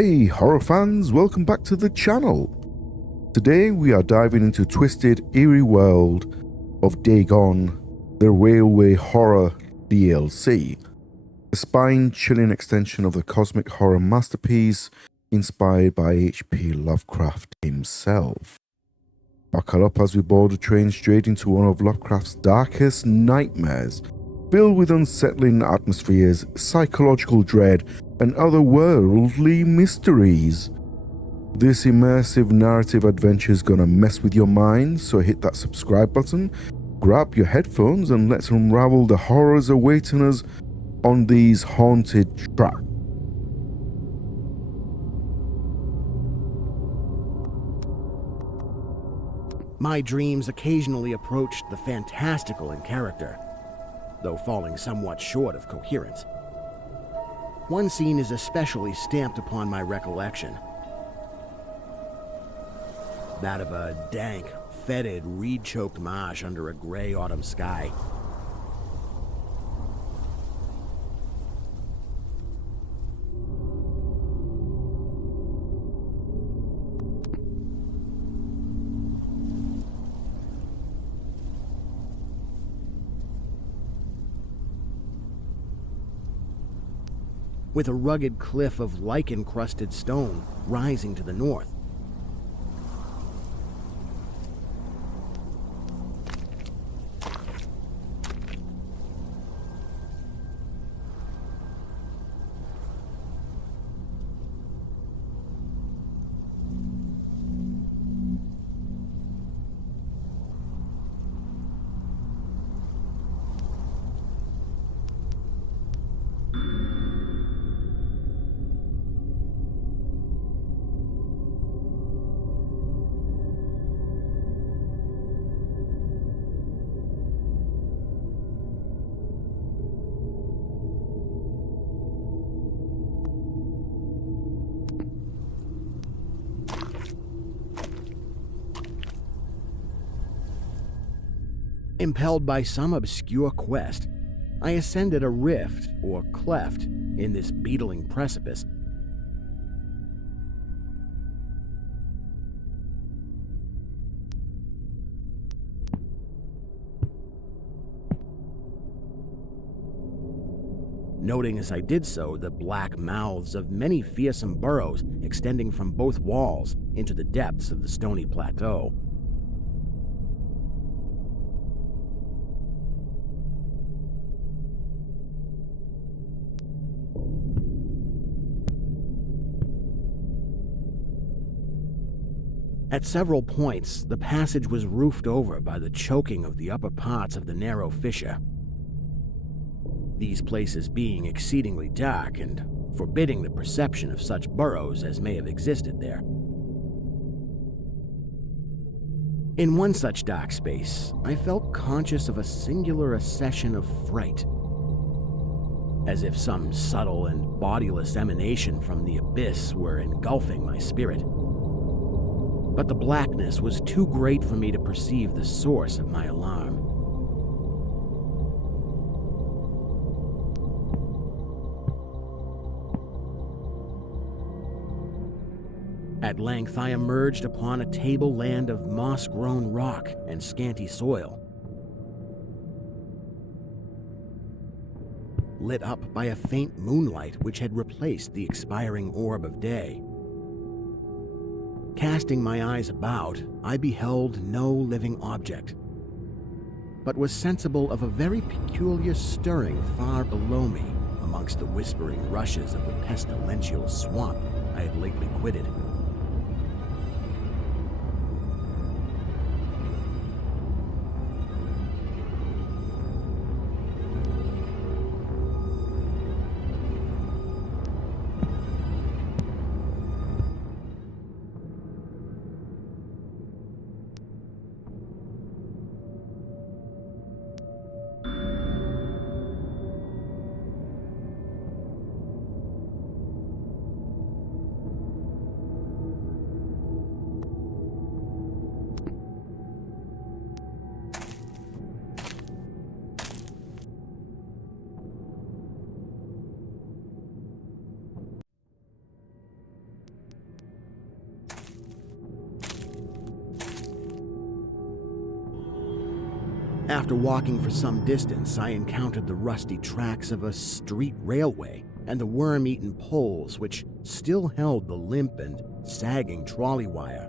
Hey horror fans, welcome back to the channel. Today we are diving into twisted, eerie world of Dagon, the Railway Horror DLC, a spine-chilling extension of the cosmic horror masterpiece inspired by H.P. Lovecraft himself. Buckle up as we board the train straight into one of Lovecraft's darkest nightmares, filled with unsettling atmospheres, psychological dread, and otherworldly mysteries. This immersive narrative adventure is gonna mess with your mind, so hit that subscribe button, grab your headphones, and let's unravel the horrors awaiting us on these haunted tracks. My dreams occasionally approached the fantastical in character, though falling somewhat short of coherence. One scene is especially stamped upon my recollection. That of a dank, fetid, reed-choked marsh under a gray autumn sky. With a rugged cliff of lichen-crusted stone rising to the north. Impelled by some obscure quest, I ascended a rift or cleft in this beetling precipice. Noting as I did so the black mouths of many fearsome burrows extending from both walls into the depths of the stony plateau. At several points, the passage was roofed over by the choking of the upper parts of the narrow fissure. These places being exceedingly dark and forbidding the perception of such burrows as may have existed there. In one such dark space, I felt conscious of a singular accession of fright, as if some subtle and bodiless emanation from the abyss were engulfing my spirit. But the blackness was too great for me to perceive the source of my alarm. At length, I emerged upon a tableland of moss-grown rock and scanty soil, lit up by a faint moonlight which had replaced the expiring orb of day. Casting my eyes about, I beheld no living object, but was sensible of a very peculiar stirring far below me amongst the whispering rushes of the pestilential swamp I had lately quitted. After walking for some distance, I encountered the rusty tracks of a street railway and the worm-eaten poles which still held the limp and sagging trolley wire.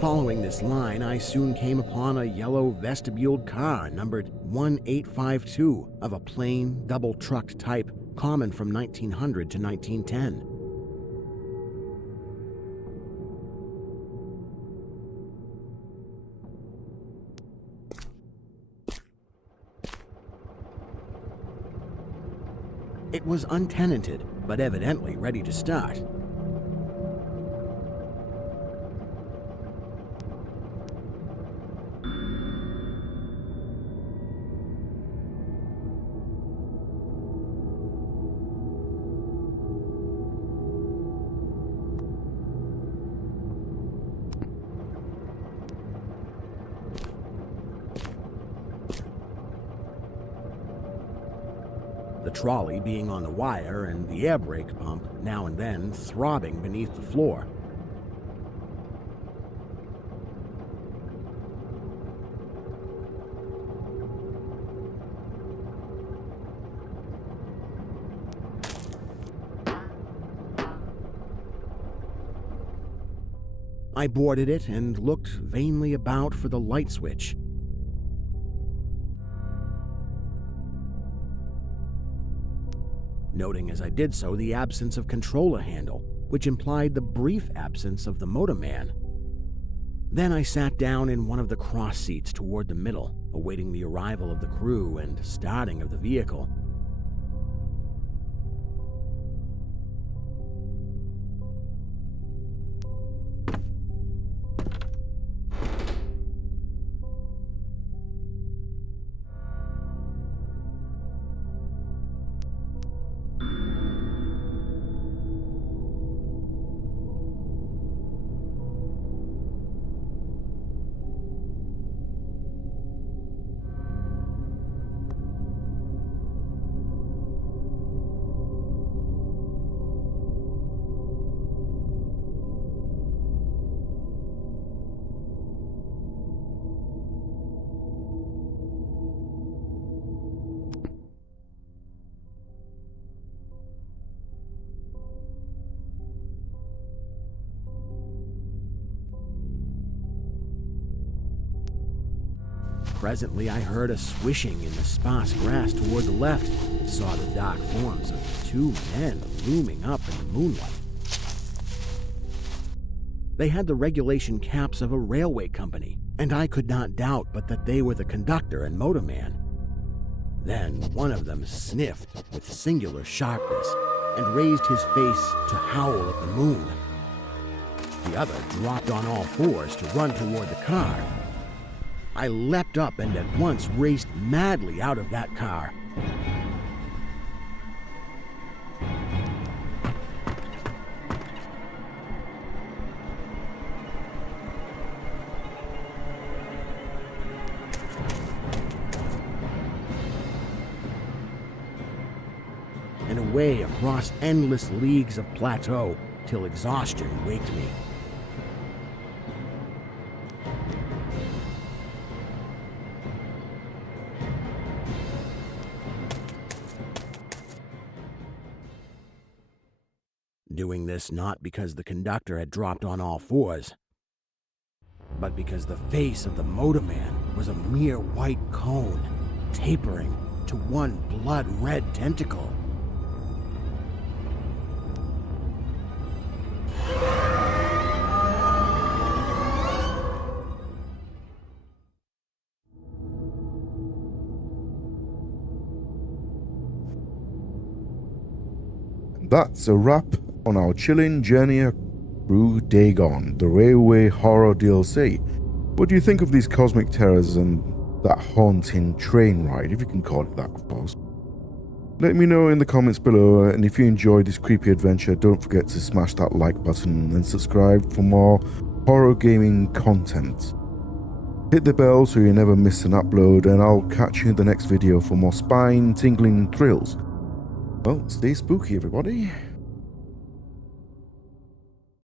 Following this line, I soon came upon a yellow vestibuled car numbered 1852 of a plain, double-trucked type common from 1900 to 1910. It was untenanted, but evidently ready to start. The trolley being on the wire and the air brake pump now and then throbbing beneath the floor. I boarded it and looked vainly about for the light switch. Noting as I did so the absence of controller handle, which implied the brief absence of the motorman. Then I sat down in one of the cross seats toward the middle, awaiting the arrival of the crew and starting of the vehicle. Presently, I heard a swishing in the sparse grass toward the left and saw the dark forms of two men looming up in the moonlight. They had the regulation caps of a railway company, and I could not doubt but that they were the conductor and motorman. Then one of them sniffed with singular sharpness and raised his face to howl at the moon. The other dropped on all fours to run toward the car. I leapt up and at once raced madly out of that car. And away across endless leagues of plateau till exhaustion waked me. Doing this not because the conductor had dropped on all fours, but because the face of the motorman was a mere white cone, tapering to one blood-red tentacle. that's a wrap on our chilling journey through Dagon, the Railway Horror DLC. What do you think of these cosmic terrors and that haunting train ride, if you can call it that, of course? Let me know in the comments below, and if you enjoyed this creepy adventure, don't forget to smash that like button and subscribe for more horror gaming content. Hit the bell so you never miss an upload, and I'll catch you in the next video for more spine-tingling thrills. Well, stay spooky, everybody.